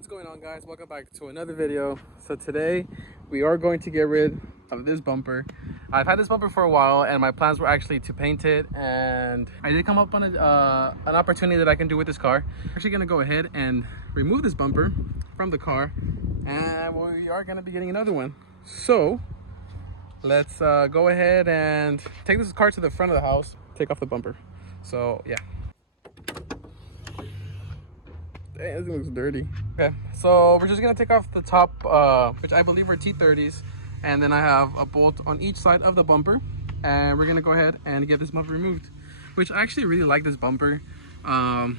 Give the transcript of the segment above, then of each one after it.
What's going on, guys? Welcome back to another video. So today we are going to get rid of this bumper. I've had this bumper for a while and my plans were actually to paint it, and I did come up on an opportunity that I can do with this car. I'm actually going to go ahead and remove this bumper from the car, and we are going to be getting another one. So let's go ahead and take this car to the front of the house, take off the bumper. So yeah. Dang, this thing looks dirty. Okay, so we're just gonna take off the top, which I believe are T30s, and then I have a bolt on each side of the bumper, and we're gonna go ahead and get this bumper removed, which I actually really like this bumper. I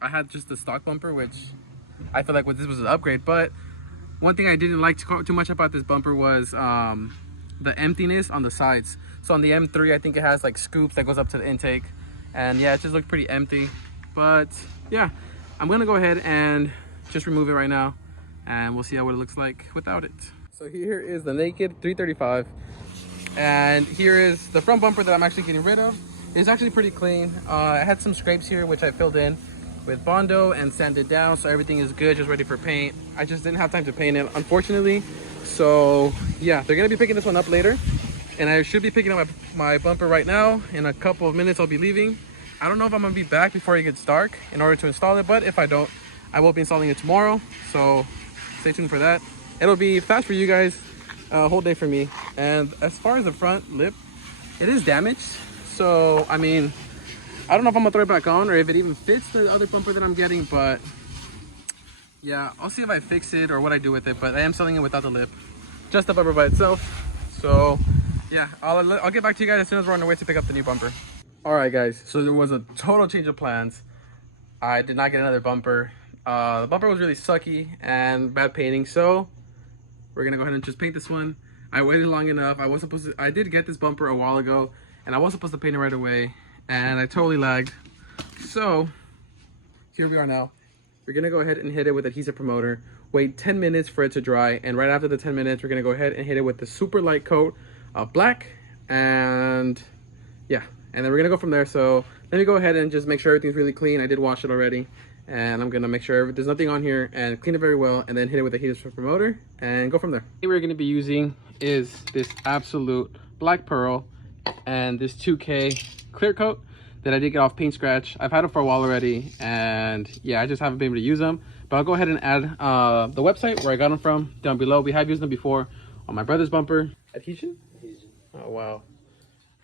had just the stock bumper, which I feel like this was an upgrade, but one thing I didn't like too much about this bumper was the emptiness on the sides. So on the M3, I think it has like scoops that goes up to the intake, and yeah, it just looked pretty empty. But yeah, I'm gonna go ahead and just remove it right now, and we'll see what it looks like without it. So here is the naked 335, and here is the front bumper that I'm actually getting rid of. It's actually pretty clean. I had some scrapes here, which I filled in with Bondo and sanded down, so everything is good, just ready for paint. I just didn't have time to paint it, unfortunately. So yeah, they're gonna be picking this one up later, and I should be picking up my bumper right now. In a couple of minutes, I'll be leaving. I don't know if I'm gonna be back before it gets dark in order to install it, but if I don't, I will be installing it tomorrow. So stay tuned for that. It'll be fast for you guys, a whole day for me. And as far as the front lip, it is damaged. So, I mean, I don't know if I'm gonna throw it back on or if it even fits the other bumper that I'm getting, but yeah, I'll see if I fix it or what I do with it, but I am selling it without the lip, just the bumper by itself. So yeah, I'll get back to you guys as soon as we're on our way to pick up the new bumper. All right, guys, so there was a total change of plans. I did not get another bumper. The bumper was really sucky and bad painting, so we're gonna go ahead and just paint this one. I waited long enough. I did get this bumper a while ago, and I was supposed to paint it right away, and I totally lagged. So here we are now. We're gonna go ahead and hit it with adhesive promoter, wait 10 minutes for it to dry, and right after the 10 minutes, we're gonna go ahead and hit it with the super light coat of black, and yeah. And then we're gonna go from there. So let me go ahead and just make sure everything's really clean. I did wash it already, and I'm gonna make sure there's nothing on here and clean it very well, and then hit it with a heated promoter and go from there. What we're gonna be using is this absolute black pearl and this 2K clear coat that I did get off Paint Scratch. I've had it for a while already, and yeah, I just haven't been able to use them. But I'll go ahead and add the website where I got them from down below. We have used them before on my brother's bumper. Adhesion? Oh wow.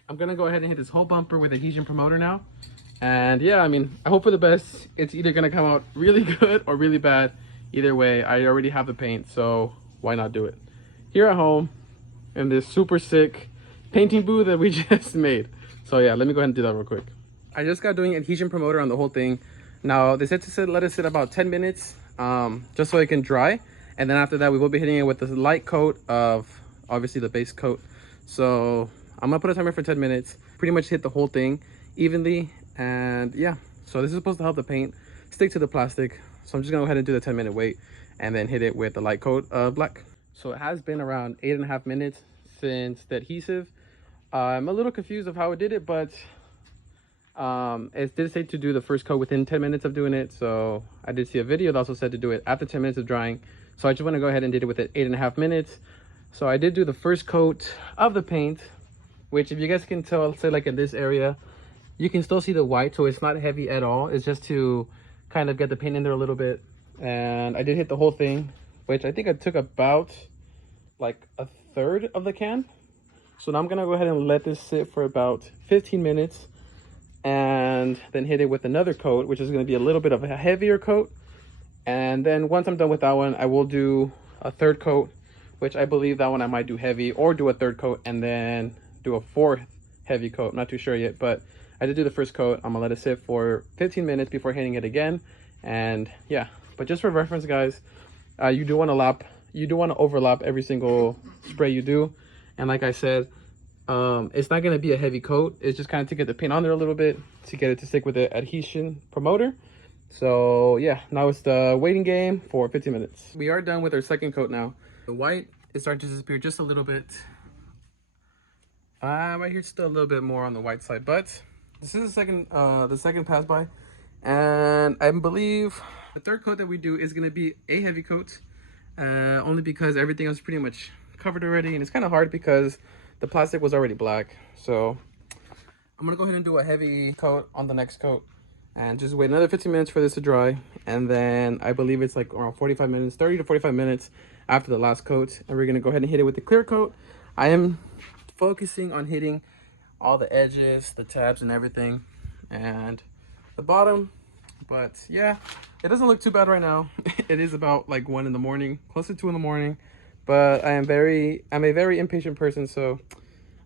I'm gonna go ahead and hit this whole bumper with adhesion promoter now. And yeah, I mean, I hope for the best. It's either gonna come out really good or really bad. Either way, I already have the paint, so why not do it? Here at home, in this super sick painting booth that we just made. So yeah, let me go ahead and do that real quick. I just got doing adhesion promoter on the whole thing. Now, they said to let it sit about 10 minutes, just so it can dry. And then after that, we will be hitting it with the light coat of, obviously, the base coat. So I'm gonna put a timer for 10 minutes, pretty much hit the whole thing evenly, and yeah, so this is supposed to help the paint stick to the plastic. So I'm just gonna go ahead and do the 10-minute wait and then hit it with the light coat of black. So it has been around 8.5 minutes since the adhesive. I'm a little confused of how it did it, but it did say to do the first coat within 10 minutes of doing it. So I did see a video that also said to do it after 10 minutes of drying. So I just want to go ahead and did it with 8.5 minutes. So I did do the first coat of the paint, which if you guys can tell, say like in this area, you can still see the white, so it's not heavy at all. It's just to kind of get the paint in there a little bit. And I did hit the whole thing, which I think I took about like a third of the can. So now I'm gonna go ahead and let this sit for about 15 minutes and then hit it with another coat, which is gonna be a little bit of a heavier coat. And then once I'm done with that one, I will do a third coat, which I believe that one I might do heavy, or do a third coat and then do a fourth heavy coat. I'm not too sure yet, but I did do the first coat. I'm gonna let it sit for 15 minutes before hitting it again. And yeah, but just for reference, guys, you do want to overlap every single spray you do. And like I said, it's not gonna be a heavy coat. It's just kind of to get the paint on there a little bit to get it to stick with the adhesion promoter. So yeah, now it's the waiting game for 15 minutes. We are done with our second coat now. The white is starting to disappear just a little bit. Right here, it's still a little bit more on the white side, but this is the second pass by, And I believe the third coat that we do is going to be a heavy coat, only because everything else is pretty much covered already, and it's kind of hard because the plastic was already black. So I'm gonna go ahead and do a heavy coat on the next coat and just wait another 15 minutes for this to dry. And then I believe it's like around 45 minutes, 30 to 45 minutes after the last coat, and we're gonna go ahead and hit it with the clear coat. I am focusing on hitting all the edges, the tabs and everything, and the bottom. But yeah, it doesn't look too bad right now. It is about like 1 in the morning, close to 2 in the morning, but I'm a very impatient person. So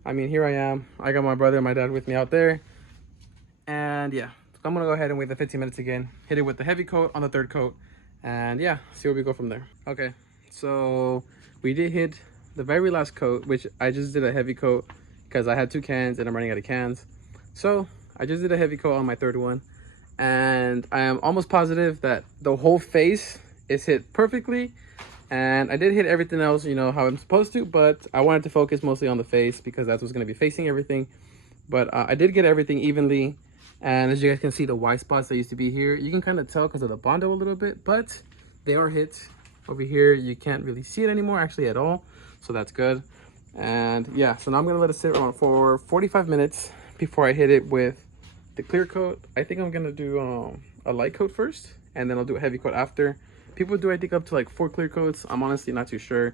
I mean, here I am. I got my brother and my dad with me out there, and yeah, I'm gonna go ahead and wait the 15 minutes again, hit it with the heavy coat on the third coat, and yeah, see where we go from there. Okay, so we did hit the very last coat, which I just did a heavy coat because I had 2 cans and I'm running out of cans. So I just did a heavy coat on my third one, and I am almost positive that the whole face is hit perfectly. And I did hit everything else, you know, how I'm supposed to, but I wanted to focus mostly on the face because that's what's going to be facing everything. But I did get everything evenly. And as you guys can see, the white spots that used to be here, you can kind of tell because of the Bondo a little bit, but they are hit. Over here, you can't really see it anymore, actually, at all. So that's good. And yeah, so now I'm going to let it sit around for 45 minutes before I hit it with the clear coat. I think I'm going to do a light coat first, and then I'll do a heavy coat after. People do, I think, up to like 4 clear coats. I'm honestly not too sure.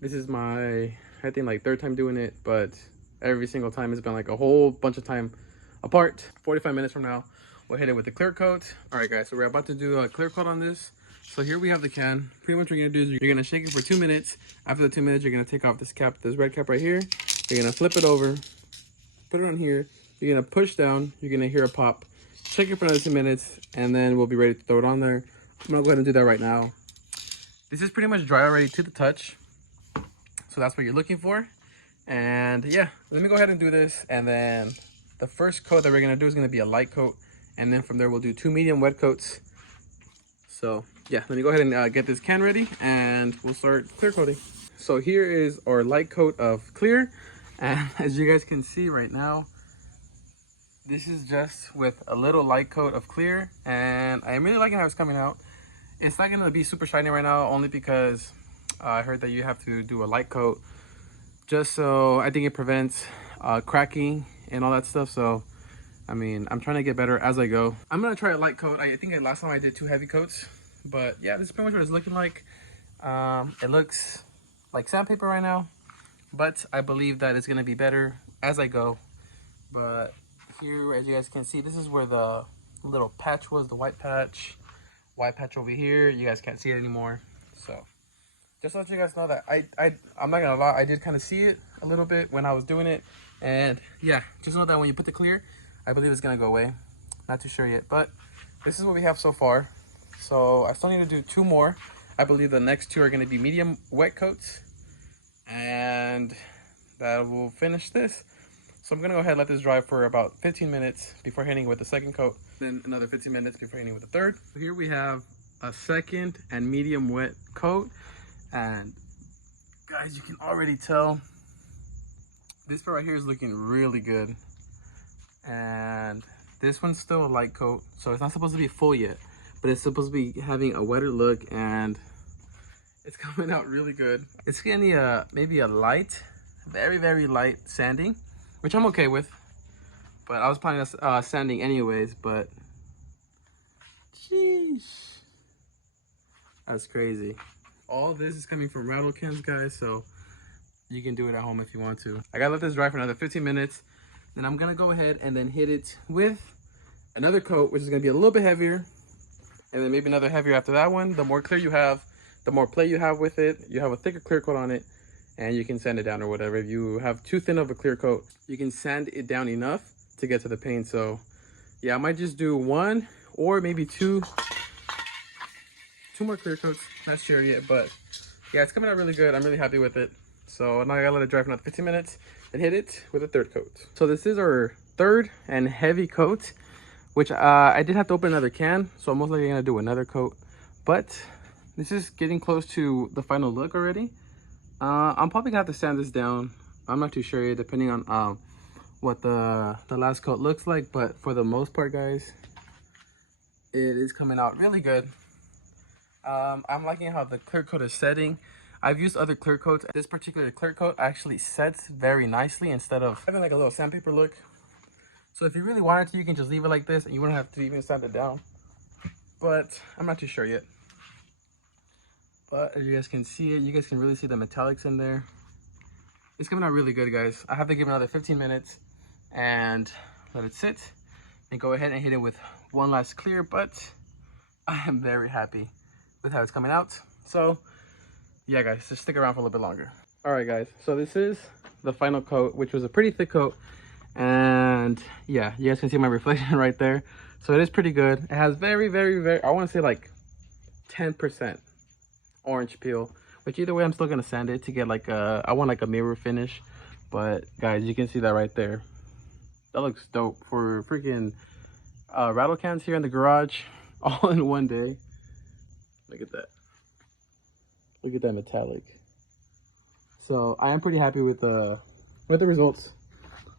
This is my, I think, like 3rd time doing it, but every single time has been like a whole bunch of time apart. 45 minutes from now, we'll hit it with the clear coat. All right, guys, so we're about to do a clear coat on this. So here we have the can. Pretty much what you're gonna do is you're gonna shake it for 2 minutes. After the 2 minutes, you're gonna take off this cap, this red cap right here. You're gonna flip it over, put it on here. You're gonna push down. You're gonna hear a pop. Shake it for another 2 minutes, and then we'll be ready to throw it on there. I'm gonna go ahead and do that right now. This is pretty much dry already to the touch, so that's what you're looking for. And yeah, let me go ahead and do this, and then the first coat that we're gonna do is gonna be a light coat, and then from there we'll do 2 medium wet coats. So yeah, let me go ahead and get this can ready, and we'll start clear coating. So here is our light coat of clear, and as you guys can see right now, this is just with a little light coat of clear, and I'm really liking how it's coming out. It's not gonna be super shiny right now, only because I heard that you have to do a light coat, just so I think it prevents cracking and all that stuff. So I mean, I'm trying to get better as I go. I'm gonna try a light coat. I think last time I did 2 heavy coats, but yeah, this is pretty much what it's looking like. It looks like sandpaper right now, but I believe that it's gonna be better as I go. But here, as you guys can see, this is where the little patch was, the white patch over here. You guys can't see it anymore. So just to let you guys know that I'm not gonna lie, I did kind of see it a little bit when I was doing it. And yeah, just know that when you put the clear, I believe it's gonna go away. Not too sure yet, but this is what we have so far. So I still need to do 2 more. I believe the next 2 are gonna be medium wet coats, and that will finish this. So I'm gonna go ahead and let this dry for about 15 minutes before hitting with the second coat, then another 15 minutes before hitting with the third. Here we have a second and medium wet coat, and guys, you can already tell this part right here is looking really good. And this one's still a light coat, so it's not supposed to be full yet, but it's supposed to be having a wetter look, and it's coming out really good. It's getting maybe a light, very light sanding, which I'm okay with, but I was planning on sanding anyways. But sheesh, that's crazy. All this is coming from rattle cans, guys, so you can do it at home if you want to. I gotta let this dry for another 15 minutes. Then I'm gonna go ahead and then hit it with another coat, which is gonna be a little bit heavier, and then maybe another heavier after that one. The more clear you have, the more play you have with it. You have a thicker clear coat on it, and you can sand it down or whatever. If you have too thin of a clear coat, you can sand it down enough to get to the paint. So yeah, I might just do 1 or maybe 2 more clear coats. Not sure yet, but yeah, it's coming out really good. I'm really happy with it. So now I gotta let it dry for another 15 minutes and hit it with a third coat. So this is our third and heavy coat, which I did have to open another can, so I'm most likely gonna do another coat. But this is getting close to the final look already. I'm probably gonna have to sand this down. I'm not too sure yet, depending on what the last coat looks like. But for the most part, guys, it is coming out really good. I'm liking how the clear coat is setting. I've used other clear coats. This particular clear coat actually sets very nicely instead of having like a little sandpaper look. So if you really wanted to, you can just leave it like this and you wouldn't have to even sand it down. But I'm not too sure yet. But as you guys can see it, you guys can really see the metallics in there. It's coming out really good, guys. I have to give it another 15 minutes and let it sit and go ahead and hit it with one last clear, but I am very happy with how it's coming out. So yeah, guys, just stick around for a little bit longer. All right, guys, so this is the final coat, which was a pretty thick coat. And yeah, you guys can see my reflection right there. So it is pretty good. It has very, I want to say like 10% orange peel, which either way I'm still gonna sand it to get like a, I want like a mirror finish. But guys, you can see that right there. That looks dope for freaking rattle cans here in the garage all in one day. Look at that. Look at that metallic. So I am pretty happy with the results.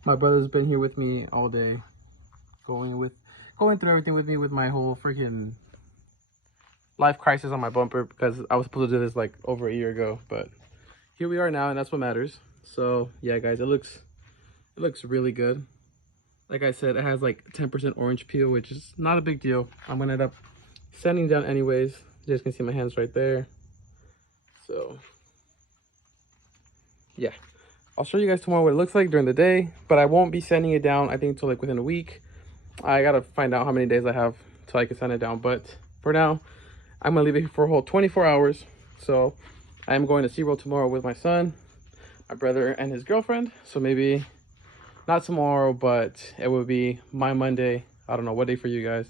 My brother's been here with me all day, going through everything with me with my whole freaking life crisis on my bumper, because I was supposed to do this like over a year ago, but here we are now, and that's what matters. So yeah, guys, it looks really good. Like I said, it has like 10% orange peel, which is not a big deal. I'm gonna end up sanding down anyways. You guys can see my hands right there. So yeah, I'll show you guys tomorrow what it looks like during the day, but I won't be sanding it down, I think, until like within a week. I gotta find out how many days I have till I can sand it down, but for now, I'm gonna leave it for a whole 24 hours. So I am going to SeaWorld tomorrow with my son, my brother, and his girlfriend. So maybe not tomorrow, but it will be my Monday. I don't know what day for you guys.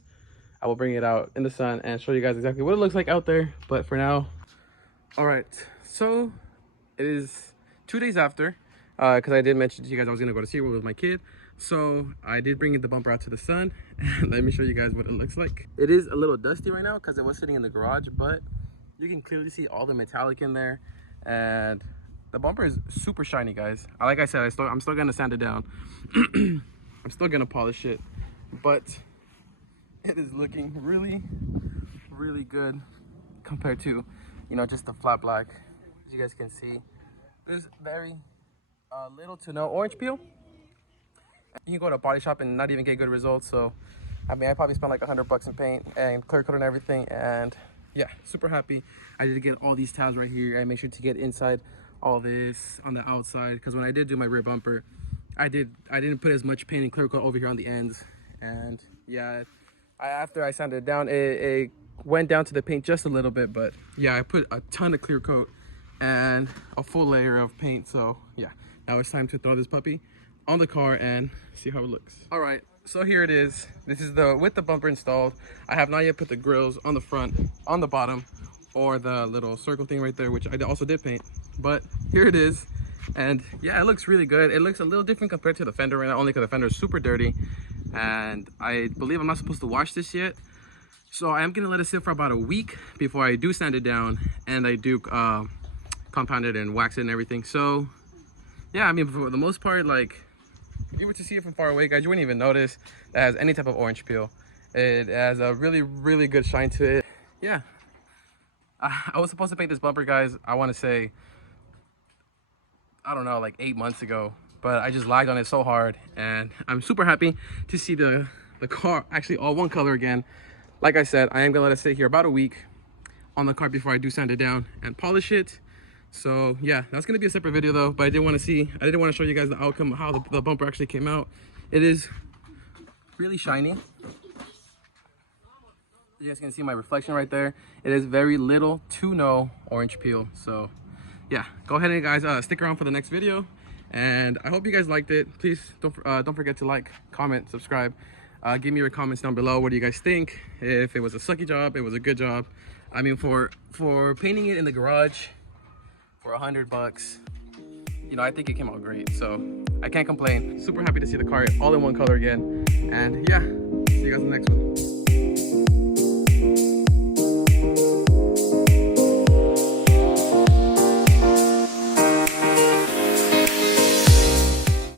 I will bring it out in the sun and show you guys exactly what it looks like out there. But for now, all right, so it is 2 days after, because I did mention to you guys I was gonna go to SeaWorld with my kid. So I did bring the bumper out to the sun, and let me show you guys what it looks like. It is a little dusty right now because it was sitting in the garage, but you can clearly see all the metallic in there, and the bumper is super shiny, guys. Like I said, I'm still gonna sand it down. I'm still gonna polish it, but it is looking really good compared to, you know, just the flat black. As you guys can see, there's very little to no orange peel. You can go to a body shop and not even get good results. So I mean, I probably spent like $100 in paint and clear coat and everything, and yeah, super happy. I did get all these tabs right here. I made sure to get inside all this on the outside, because when I did do my rear bumper, I didn't put as much paint and clear coat over here on the ends. And yeah, after I sanded it down, it went down to the paint just a little bit, but yeah, I put a ton of clear coat and a full layer of paint. So yeah, now it's time to throw this puppy on the car and see how it looks. All right, so here it is. This is with the bumper installed. I have not yet put the grills on the front, on the bottom, or the little circle thing right there, which I also did paint. But here it is, and yeah, it looks really good. It looks a little different compared to the fender right now, only because the fender is super dirty, and I believe I'm not supposed to wash this yet. So I am gonna let it sit for about a week before I do sand it down and I do compound it and wax it and everything. So yeah, I mean, for the most part, like, if you were to see it from far away, guys, you wouldn't even notice that it has any type of orange peel. It has a really good shine to it. Yeah, I was supposed to paint this bumper, guys, I want to say, I don't know, like 8 months ago, but I just lagged on it so hard, and I'm super happy to see the car actually all one color again. Like I said, I am gonna let it sit here about a week on the car before I do sand it down and polish it. So yeah, that's gonna be a separate video though, but I didn't want to show you guys the outcome of how the bumper actually came out. It is really shiny. You guys can see my reflection right there. It is very little to no orange peel. So yeah, go ahead and guys stick around for the next video, and I hope you guys liked it. Please don't forget to like, comment, subscribe. Give me your comments down below. What do you guys think? If it was a sucky job, it was a good job. I mean, for painting it in the garage for $100, you know, I think it came out great. So I can't complain. Super happy to see the car all in one color again. And yeah, see you guys in the next one.